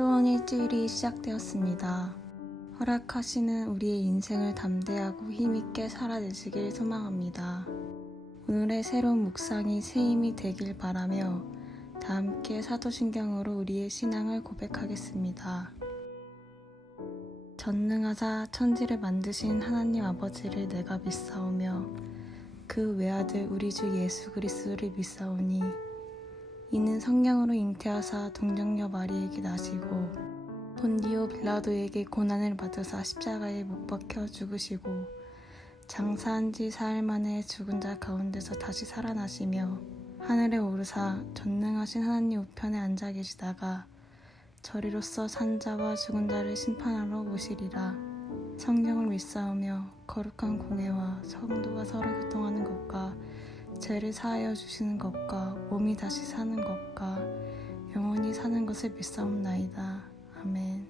새로운 일주일이 시작되었습니다. 허락하시는 우리의 인생을 담대하고 힘있게 살아내시길 소망합니다. 오늘의 새로운 묵상이 새 힘이 되길 바라며 다 함께 사도신경으로 우리의 신앙을 고백하겠습니다. 전능하사 천지를 만드신 하나님 아버지를 내가 믿사오며 그 외아들 우리 주 예수 그리스도를 믿사오니 이는 성령으로 잉태하사 동정녀 마리에게 나시고 본디오 빌라도에게 고난을 받으사 십자가에 못 박혀 죽으시고 장사한 지 사흘 만에 죽은 자 가운데서 다시 살아나시며 하늘에 오르사 전능하신 하나님 우편에 앉아 계시다가 저리로서 산 자와 죽은 자를 심판하러 오시리라. 성경을 믿사오며 거룩한 공회와 성도가 서로 교통하는 것과 죄를 사하여 주시는 것과 몸이 다시 사는 것과 영원히 사는 것을 믿사옵나이다. 아멘.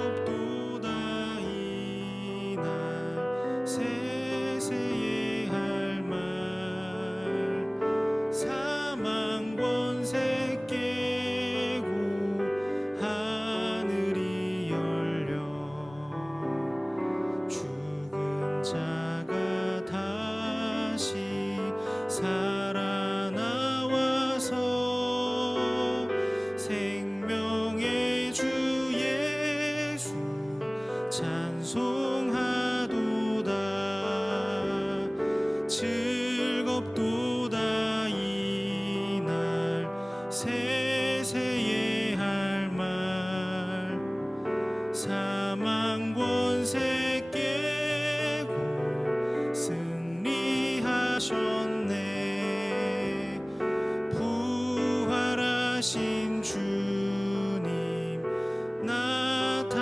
즐겁도다 이날 세세의 할 말 사망 권세 깨고 하늘이 열려 죽은 자가 다시 살아나와서 생명의 주 예수 찬송하도다. 즐겁도다 이날 세세의 할 말 사망 권세 깨고 승리하셨네. 부활하신 주님 나타나시니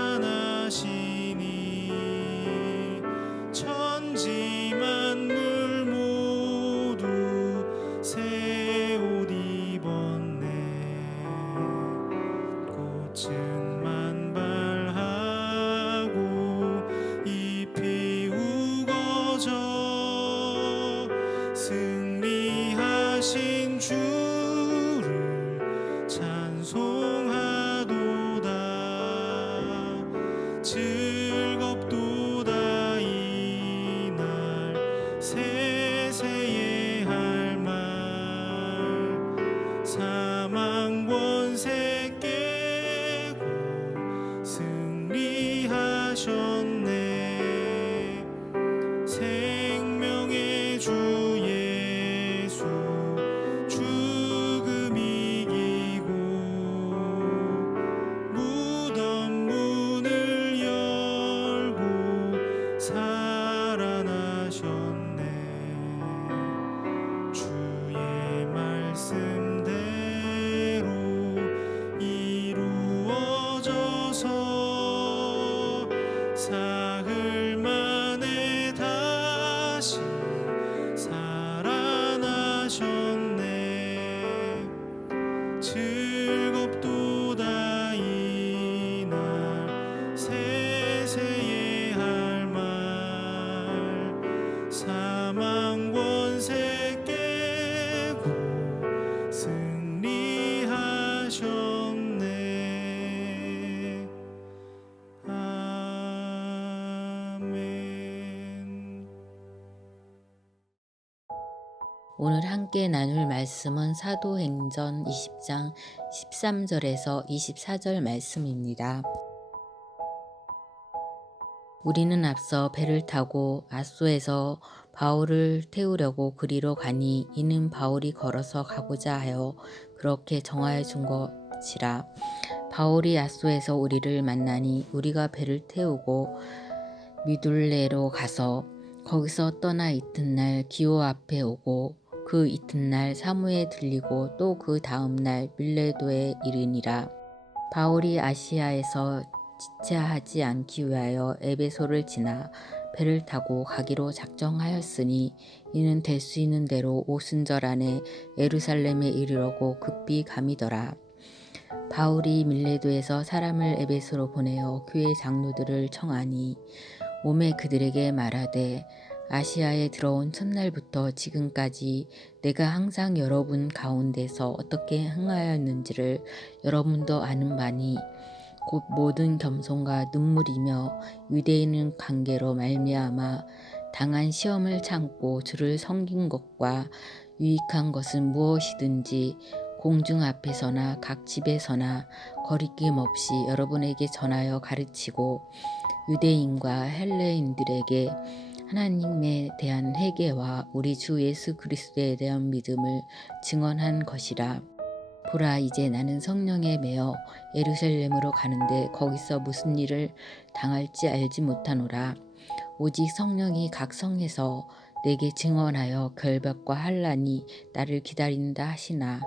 천지 만물 모두 새 옷 입었네. 꽃은 만발하고 잎이 우거져 승리하신 주를 찬송하도다. 즐겁도다 이날 세세의 할 말 사망 권세 깨고 승리하셨네. 생명의 주 예수 죽음 이기고 무덤 문을 열고 살아나셨네. 주의 말씀대로 이루어져서 사흘 만에 다시 살아나셨네. 즐겁도다 이날 세세의 할 말 사망 권세 깨고 승리하셨네. 아멘. 오늘 함께 나눌 말씀은 사도행전 20장 13절에서 24절 말씀입니다. 우리는 앞서 배를 타고 앗소에서 바울을 태우려고 그리로 가니 이는 바울이 걸어서 가고자 하여 그렇게 정하여 준 것이라. 바울이 앗소에서 우리를 만나니 우리가 배를 태우고 미둘레로 가서 거기서 떠나 이튿날 기오 앞에 오고 그 이튿날 사무에 들리고 또 그 다음날 밀레도에 이르니라. 바울이 아시아에서 지체하지 않기 위하여 에베소를 지나 배를 타고 가기로 작정하였으니 이는 될 수 있는 대로 오순절 안에 예루살렘에 이르려고 급히 감이더라. 바울이 밀레도에서 사람을 에베소로 보내어 교회 장로들을 청하니 오매 그들에게 말하되 아시아에 들어온 첫날부터 지금까지 내가 항상 여러분 가운데서 어떻게 행하였는지를 여러분도 아는 바니 곧 모든 겸손과 눈물이며 유대인은 관계로 말미암아 당한 시험을 참고 주를 섬긴 것과 유익한 것은 무엇이든지 공중 앞에서나 각 집에서나 거리낌 없이 여러분에게 전하여 가르치고 유대인과 헬레인들에게 하나님에 대한 회개와 우리 주 예수 그리스도에 대한 믿음을 증언한 것이라. 보라, 이제 나는 성령에 매어 예루살렘으로 가는데 거기서 무슨 일을 당할지 알지 못하노라. 오직 성령이 각 성에서 내게 증언하여 결박과 환난이 나를 기다린다 하시나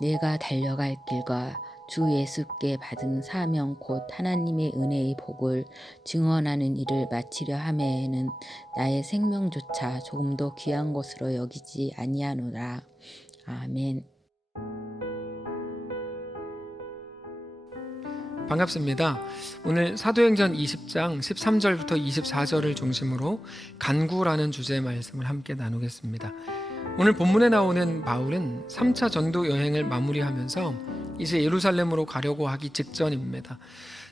내가 달려갈 길과 주 예수께 받은 사명 곧 하나님의 은혜의 복을 증언하는 일을 마치려 하매는 나의 생명조차 조금도 귀한 것으로 여기지 아니하노라. 아멘. 반갑습니다. 오늘 사도행전 20장 13절부터 24절을 중심으로 간구라는 주제의 말씀을 함께 나누겠습니다. 오늘 본문에 나오는 바울은 3차 전도 여행을 마무리하면서 이제 예루살렘으로 가려고 하기 직전입니다.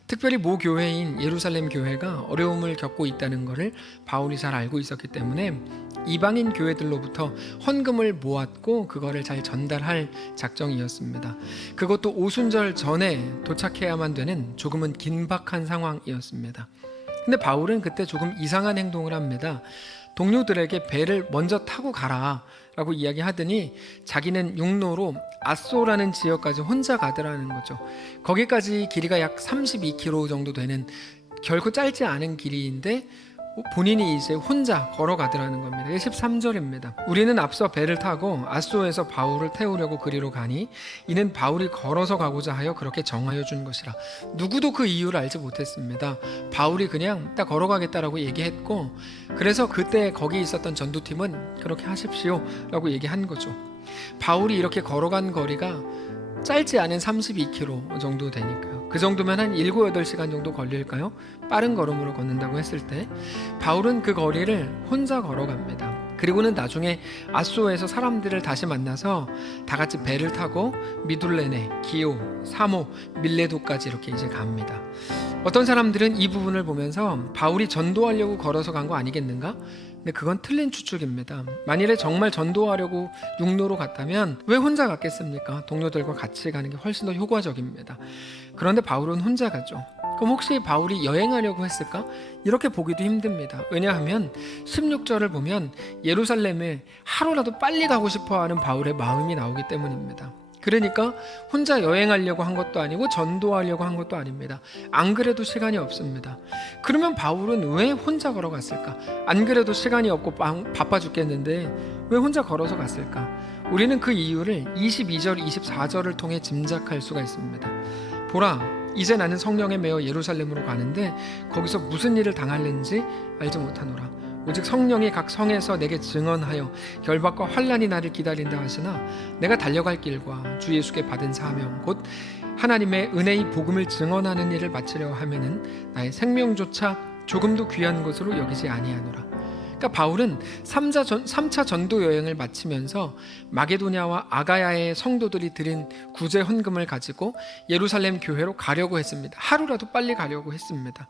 특별히 모 교회인 예루살렘 교회가 어려움을 겪고 있다는 것을 바울이 잘 알고 있었기 때문에 이방인 교회들로부터 헌금을 모았고 그거를 잘 전달할 작정이었습니다. 그것도 오순절 전에 도착해야만 되는 조금은 긴박한 상황이었습니다. 근데 바울은 그때 조금 이상한 행동을 합니다. 동료들에게 배를 먼저 타고 가라 라고 이야기하더니 자기는 육로로 아소라는 지역까지 혼자 가더라는 거죠. 거기까지 길이가 약 32km 정도 되는 결코 짧지 않은 길이인데 본인이 이제 혼자 걸어가더라는 겁니다. 13절입니다. 우리는 앞서 배를 타고 아소에서 바울을 태우려고 그리로 가니 이는 바울이 걸어서 가고자 하여 그렇게 정하여 준 것이라. 누구도 그 이유를 알지 못했습니다. 바울이 그냥 딱 걸어가겠다라고 얘기했고 그래서 그때 거기 있었던 전도팀은 그렇게 하십시오 라고 얘기한 거죠. 바울이 이렇게 걸어간 거리가 짧지 않은 32km 정도 되니까요. 그 정도면 한 7, 8시간 정도 걸릴까요? 빠른 걸음으로 걷는다고 했을 때 바울은 그 거리를 혼자 걸어갑니다. 그리고는 나중에 아소에서 사람들을 다시 만나서 다 같이 배를 타고 미둘레네, 기오, 사모, 밀레도까지 이렇게 이제 갑니다. 어떤 사람들은 이 부분을 보면서 바울이 전도하려고 걸어서 간 거 아니겠는가? 근데 그건 틀린 추측입니다. 만일에 정말 전도하려고 육로로 갔다면 왜 혼자 갔겠습니까? 동료들과 같이 가는 게 훨씬 더 효과적입니다. 그런데 바울은 혼자 가죠. 그럼 혹시 바울이 여행하려고 했을까? 이렇게 보기도 힘듭니다. 왜냐하면 16절을 보면 예루살렘에 하루라도 빨리 가고 싶어하는 바울의 마음이 나오기 때문입니다. 그러니까 혼자 여행하려고 한 것도 아니고 전도하려고 한 것도 아닙니다. 안 그래도 시간이 없습니다. 그러면 바울은 왜 혼자 걸어갔을까? 안 그래도 시간이 없고 바빠 죽겠는데 왜 혼자 걸어서 갔을까? 우리는 그 이유를 22절, 24절을 통해 짐작할 수가 있습니다. 보라, 이제 나는 성령에 매어 예루살렘으로 가는데 거기서 무슨 일을 당할는지 알지 못하노라. 오직 성령이 각 성에서 내게 증언하여 결박과 환난이 나를 기다린다 하시나 내가 달려갈 길과 주 예수께 받은 사명 곧 하나님의 은혜의 복음을 증언하는 일을 마치려 하면은 나의 생명조차 조금도 귀한 것으로 여기지 아니하노라. 그러니까 바울은 3차 전도 여행을 마치면서 마게도냐와 아가야의 성도들이 드린 구제 헌금을 가지고 예루살렘 교회로 가려고 했습니다. 하루라도 빨리 가려고 했습니다.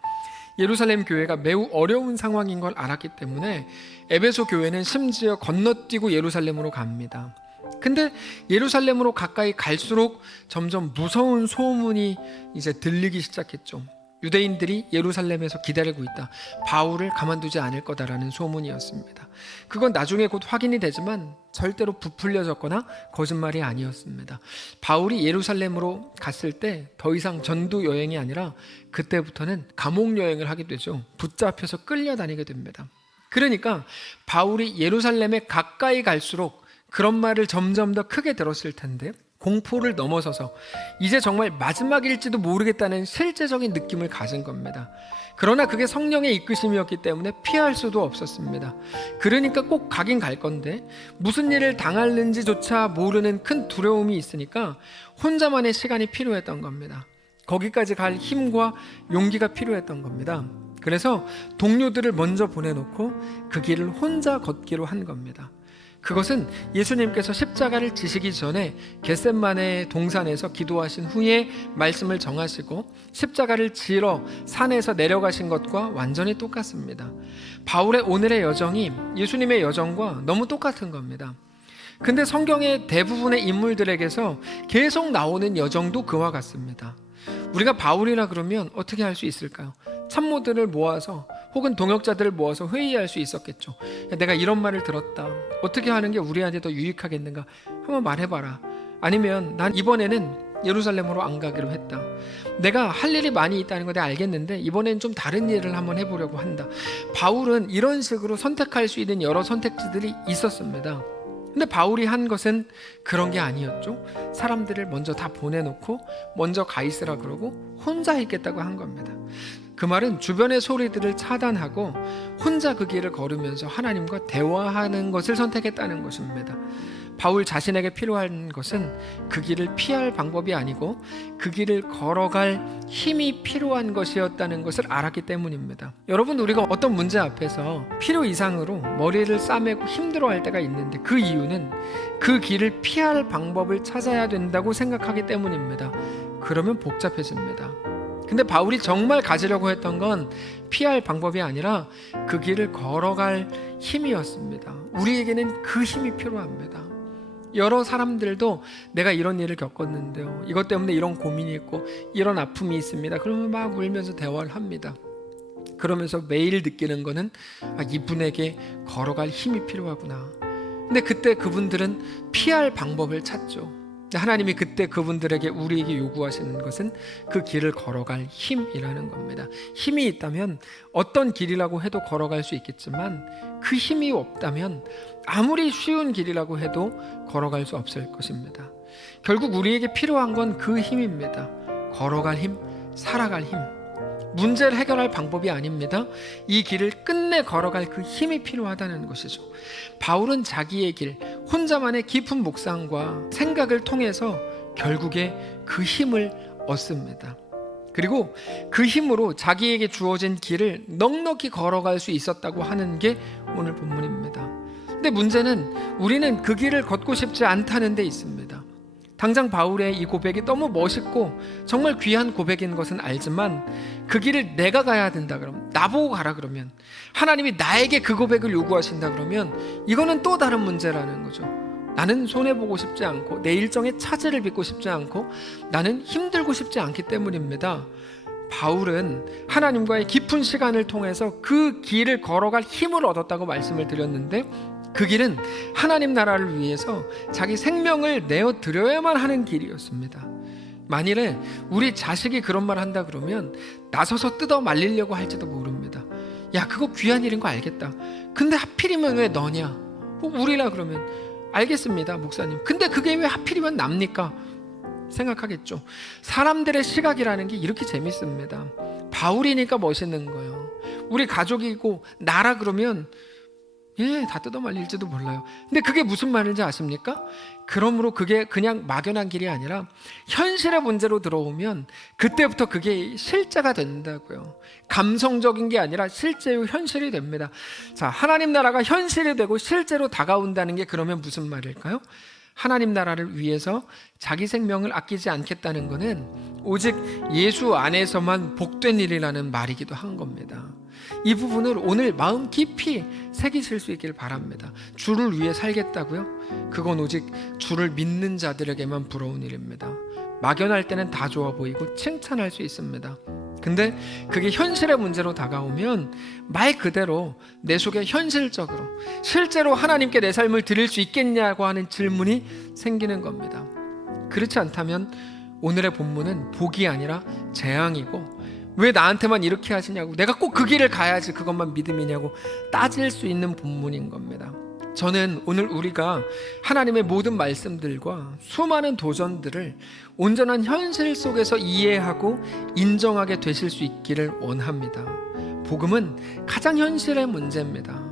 예루살렘 교회가 매우 어려운 상황인 걸 알았기 때문에 에베소 교회는 심지어 건너뛰고 예루살렘으로 갑니다. 근데 예루살렘으로 가까이 갈수록 점점 무서운 소문이 이제 들리기 시작했죠. 유대인들이 예루살렘에서 기다리고 있다. 바울을 가만두지 않을 거다라는 소문이었습니다. 그건 나중에 곧 확인이 되지만 절대로 부풀려졌거나 거짓말이 아니었습니다. 바울이 예루살렘으로 갔을 때 더 이상 전도 여행이 아니라 그때부터는 감옥 여행을 하게 되죠. 붙잡혀서 끌려다니게 됩니다. 그러니까 바울이 예루살렘에 가까이 갈수록 그런 말을 점점 더 크게 들었을 텐데 공포를 넘어서서 이제 정말 마지막일지도 모르겠다는 실제적인 느낌을 가진 겁니다. 그러나 그게 성령의 이끄심이었기 때문에 피할 수도 없었습니다. 그러니까 꼭 가긴 갈 건데 무슨 일을 당할는지조차 모르는 큰 두려움이 있으니까 혼자만의 시간이 필요했던 겁니다. 거기까지 갈 힘과 용기가 필요했던 겁니다. 그래서 동료들을 먼저 보내놓고 그 길을 혼자 걷기로 한 겁니다. 그것은 예수님께서 십자가를 지시기 전에 겟셋마네 동산에서 기도하신 후에 말씀을 정하시고 십자가를 지러 산에서 내려가신 것과 완전히 똑같습니다. 바울의 오늘의 여정이 예수님의 여정과 너무 똑같은 겁니다. 근데 성경의 대부분의 인물들에게서 계속 나오는 여정도 그와 같습니다. 우리가 바울이라 그러면 어떻게 할 수 있을까요? 참모들을 모아서 혹은 동역자들을 모아서 회의할 수 있었겠죠. 야, 내가 이런 말을 들었다. 어떻게 하는 게 우리한테 더 유익하겠는가? 한번 말해봐라. 아니면 난 이번에는 예루살렘으로 안 가기로 했다. 내가 할 일이 많이 있다는 거 내가 알겠는데 이번엔 좀 다른 일을 한번 해보려고 한다. 바울은 이런 식으로 선택할 수 있는 여러 선택지들이 있었습니다. 근데 바울이 한 것은 그런 게 아니었죠. 사람들을 먼저 다 보내놓고 먼저 가 있으라 그러고 혼자 있겠다고 한 겁니다. 그 말은 주변의 소리들을 차단하고 혼자 그 길을 걸으면서 하나님과 대화하는 것을 선택했다는 것입니다. 바울 자신에게 필요한 것은 그 길을 피할 방법이 아니고 그 길을 걸어갈 힘이 필요한 것이었다는 것을 알았기 때문입니다. 여러분, 우리가 어떤 문제 앞에서 필요 이상으로 머리를 싸매고 힘들어할 때가 있는데 그 이유는 그 길을 피할 방법을 찾아야 된다고 생각하기 때문입니다. 그러면 복잡해집니다. 근데 바울이 정말 가지려고 했던 건 피할 방법이 아니라 그 길을 걸어갈 힘이었습니다. 우리에게는 그 힘이 필요합니다. 여러 사람들도 내가 이런 일을 겪었는데요, 이것 때문에 이런 고민이 있고 이런 아픔이 있습니다. 그러면 막 울면서 대화를 합니다. 그러면서 매일 느끼는 거는 이분에게 걸어갈 힘이 필요하구나. 근데 그때 그분들은 피할 방법을 찾죠. 하나님이 그때 그분들에게 우리에게 요구하시는 것은 그 길을 걸어갈 힘이라는 겁니다. 힘이 있다면 어떤 길이라고 해도 걸어갈 수 있겠지만 그 힘이 없다면 아무리 쉬운 길이라고 해도 걸어갈 수 없을 것입니다. 결국 우리에게 필요한 건 그 힘입니다. 걸어갈 힘, 살아갈 힘. 문제를 해결할 방법이 아닙니다. 이 길을 끝내 걸어갈 그 힘이 필요하다는 것이죠. 바울은 자기의 길, 혼자만의 깊은 묵상과 생각을 통해서 결국에 그 힘을 얻습니다. 그리고 그 힘으로 자기에게 주어진 길을 넉넉히 걸어갈 수 있었다고 하는 게 오늘 본문입니다. 근데 문제는 우리는 그 길을 걷고 싶지 않다는 데 있습니다. 당장 바울의 이 고백이 너무 멋있고 정말 귀한 고백인 것은 알지만 그 길을 내가 가야 된다 그러면, 나보고 가라 그러면, 하나님이 나에게 그 고백을 요구하신다 그러면 이거는 또 다른 문제라는 거죠. 나는 손해보고 싶지 않고 내 일정에 차질을 빚고 싶지 않고 나는 힘들고 싶지 않기 때문입니다. 바울은 하나님과의 깊은 시간을 통해서 그 길을 걸어갈 힘을 얻었다고 말씀을 드렸는데 그 길은 하나님 나라를 위해서 자기 생명을 내어드려야만 하는 길이었습니다. 만일에 우리 자식이 그런 말 한다 그러면 나서서 뜯어 말리려고 할지도 모릅니다. 야, 그거 귀한 일인 거 알겠다. 근데 하필이면 왜 너냐? 우리라 그러면 알겠습니다, 목사님. 근데 그게 왜 하필이면 납니까? 생각하겠죠. 사람들의 시각이라는 게 이렇게 재밌습니다. 바울이니까 멋있는 거예요. 우리 가족이고 나라 그러면 다 뜯어 말릴지도 몰라요. 근데 그게 무슨 말인지 아십니까? 그러므로 그게 그냥 막연한 길이 아니라 현실의 문제로 들어오면 그때부터 그게 실제가 된다고요. 감성적인 게 아니라 실제로 현실이 됩니다. 자, 하나님 나라가 현실이 되고 실제로 다가온다는 게 그러면 무슨 말일까요? 하나님 나라를 위해서 자기 생명을 아끼지 않겠다는 것은 오직 예수 안에서만 복된 일이라는 말이기도 한 겁니다. 이 부분을 오늘 마음 깊이 새기실 수 있길 바랍니다. 주를 위해 살겠다고요? 그건 오직 주를 믿는 자들에게만 부러운 일입니다. 막연할 때는 다 좋아 보이고 칭찬할 수 있습니다. 근데 그게 현실의 문제로 다가오면 말 그대로 내 속에 현실적으로 실제로 하나님께 내 삶을 드릴 수 있겠냐고 하는 질문이 생기는 겁니다. 그렇지 않다면 오늘의 본문은 복이 아니라 재앙이고, 왜 나한테만 이렇게 하시냐고, 내가 꼭 그 길을 가야지 그것만 믿음이냐고 따질 수 있는 본문인 겁니다. 저는 오늘 우리가 하나님의 모든 말씀들과 수많은 도전들을 온전한 현실 속에서 이해하고 인정하게 되실 수 있기를 원합니다. 복음은 가장 현실의 문제입니다.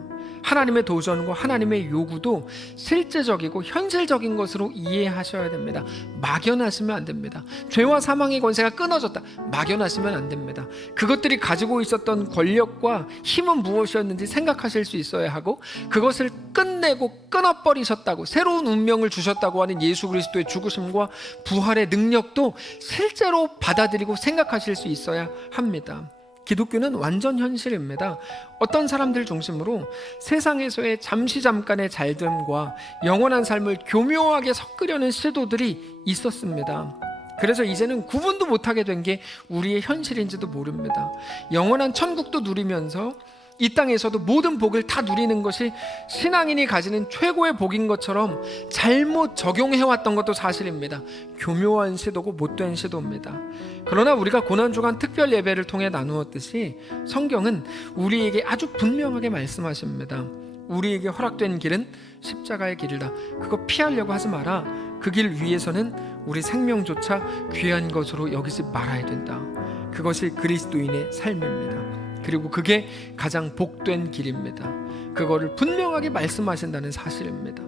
하나님의 도전과 하나님의 요구도 실제적이고 현실적인 것으로 이해하셔야 됩니다. 막연하시면 안 됩니다. 죄와 사망의 권세가 끊어졌다, 막연하시면 안 됩니다. 그것들이 가지고 있었던 권력과 힘은 무엇이었는지 생각하실 수 있어야 하고, 그것을 끝내고 끊어버리셨다고, 새로운 운명을 주셨다고 하는 예수 그리스도의 죽으심과 부활의 능력도 실제로 받아들이고 생각하실 수 있어야 합니다. 기독교는 완전 현실입니다. 어떤 사람들 중심으로 세상에서의 잠깐의 잘됨과 영원한 삶을 교묘하게 섞으려는 시도들이 있었습니다. 그래서 이제는 구분도 못하게 된 게 우리의 현실인지도 모릅니다. 영원한 천국도 누리면서 이 땅에서도 모든 복을 다 누리는 것이 신앙인이 가지는 최고의 복인 것처럼 잘못 적용해왔던 것도 사실입니다. 교묘한 시도고 못된 시도입니다. 그러나 우리가 고난주간 특별 예배를 통해 나누었듯이 성경은 우리에게 아주 분명하게 말씀하십니다. 우리에게 허락된 길은 십자가의 길이다. 그거 피하려고 하지 마라. 그 길 위에서는 우리 생명조차 귀한 것으로 여기지 말아야 된다. 그것이 그리스도인의 삶입니다. 그리고 그게 가장 복된 길입니다. 그거를 분명하게 말씀하신다는 사실입니다.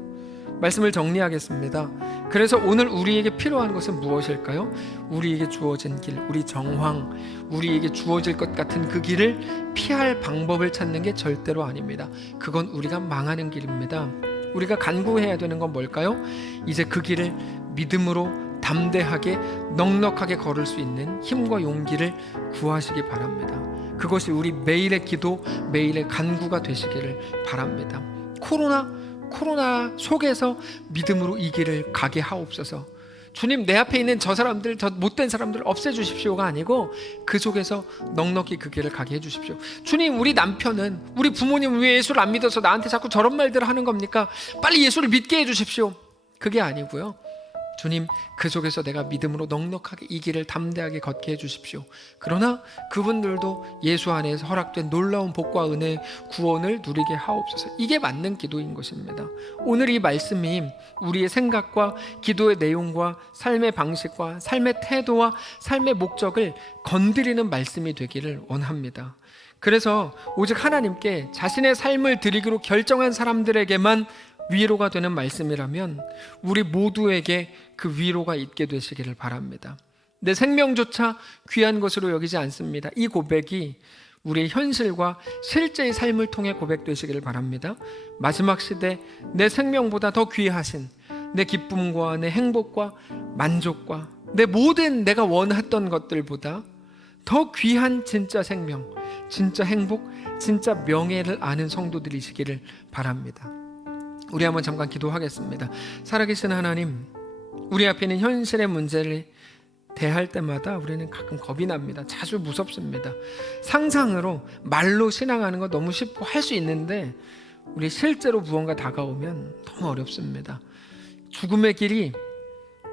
말씀을 정리하겠습니다. 그래서 오늘 우리에게 필요한 것은 무엇일까요? 우리에게 주어진 길, 우리 정황, 우리에게 주어질 것 같은 그 길을 피할 방법을 찾는 게 절대로 아닙니다. 그건 우리가 망하는 길입니다. 우리가 간구해야 되는 건 뭘까요? 이제 그 길을 믿음으로 담대하게 넉넉하게 걸을 수 있는 힘과 용기를 구하시기 바랍니다. 그것이 우리 매일의 기도, 매일의 간구가 되시기를 바랍니다. 코로나 속에서 믿음으로 이 길을 가게 하옵소서. 주님, 내 앞에 있는 저 사람들, 저 못된 사람들 없애주십시오가 아니고 그 속에서 넉넉히 그 길을 가게 해주십시오. 주님, 우리 남편은, 우리 부모님은 왜 예수를 안 믿어서 나한테 자꾸 저런 말들을 하는 겁니까? 빨리 예수를 믿게 해주십시오. 그게 아니고요. 주님, 그 속에서 내가 믿음으로 넉넉하게 이 길을 담대하게 걷게 해주십시오. 그러나 그분들도 예수 안에서 허락된 놀라운 복과 은혜, 구원을 누리게 하옵소서. 이게 맞는 기도인 것입니다. 오늘 이 말씀이 우리의 생각과 기도의 내용과 삶의 방식과 삶의 태도와 삶의 목적을 건드리는 말씀이 되기를 원합니다. 그래서 오직 하나님께 자신의 삶을 드리기로 결정한 사람들에게만 위로가 되는 말씀이라면 우리 모두에게 그 위로가 있게 되시기를 바랍니다. 내 생명조차 귀한 것으로 여기지 않습니다. 이 고백이 우리의 현실과 실제의 삶을 통해 고백되시기를 바랍니다. 마지막 시대 내 생명보다 더 귀하신 내 기쁨과 내 행복과 만족과 내 모든 내가 원했던 것들보다 더 귀한 진짜 생명, 진짜 행복, 진짜 명예를 아는 성도들이시기를 바랍니다. 우리 한번 잠깐 기도하겠습니다. 살아계신 하나님, 우리 앞에 있는 현실의 문제를 대할 때마다 우리는 가끔 겁이 납니다. 자주 무섭습니다. 상상으로 말로 신앙하는 거 너무 쉽고 할 수 있는데 우리 실제로 무언가 다가오면 너무 어렵습니다. 죽음의 길이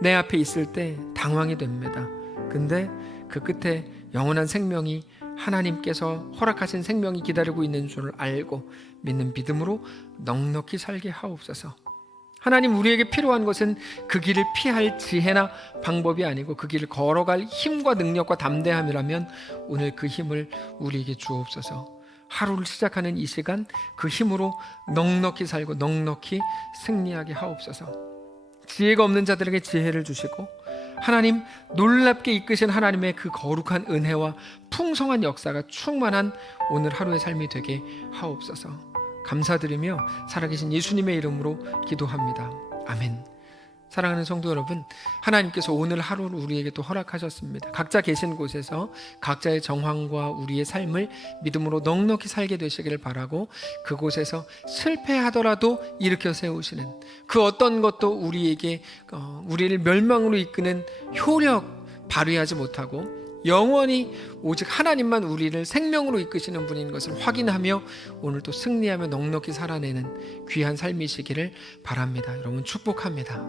내 앞에 있을 때 당황이 됩니다. 근데 그 끝에 영원한 생명이 하나님께서 허락하신 생명이 기다리고 있는 줄 알고 믿는 믿음으로 넉넉히 살게 하옵소서. 하나님, 우리에게 필요한 것은 그 길을 피할 지혜나 방법이 아니고 그 길을 걸어갈 힘과 능력과 담대함이라면 오늘 그 힘을 우리에게 주옵소서. 하루를 시작하는 이 시간 그 힘으로 넉넉히 살고 넉넉히 승리하게 하옵소서. 지혜가 없는 자들에게 지혜를 주시고 하나님, 놀랍게 이끄신 하나님의 그 거룩한 은혜와 풍성한 역사가 충만한 오늘 하루의 삶이 되게 하옵소서. 감사드리며 살아계신 예수님의 이름으로 기도합니다. 아멘. 사랑하는 성도 여러분, 하나님께서 오늘 하루를 우리에게 또 허락하셨습니다. 각자 계신 곳에서 각자의 정황과 우리의 삶을 믿음으로 넉넉히 살게 되시기를 바라고, 그곳에서 실패하더라도 일으켜 세우시는 그 어떤 것도 우리에게 우리를 멸망으로 이끄는 효력 발휘하지 못하고 영원히 오직 하나님만 우리를 생명으로 이끄시는 분인 것을 확인하며 오늘도 승리하며 넉넉히 살아내는 귀한 삶이시기를 바랍니다. 여러분 축복합니다.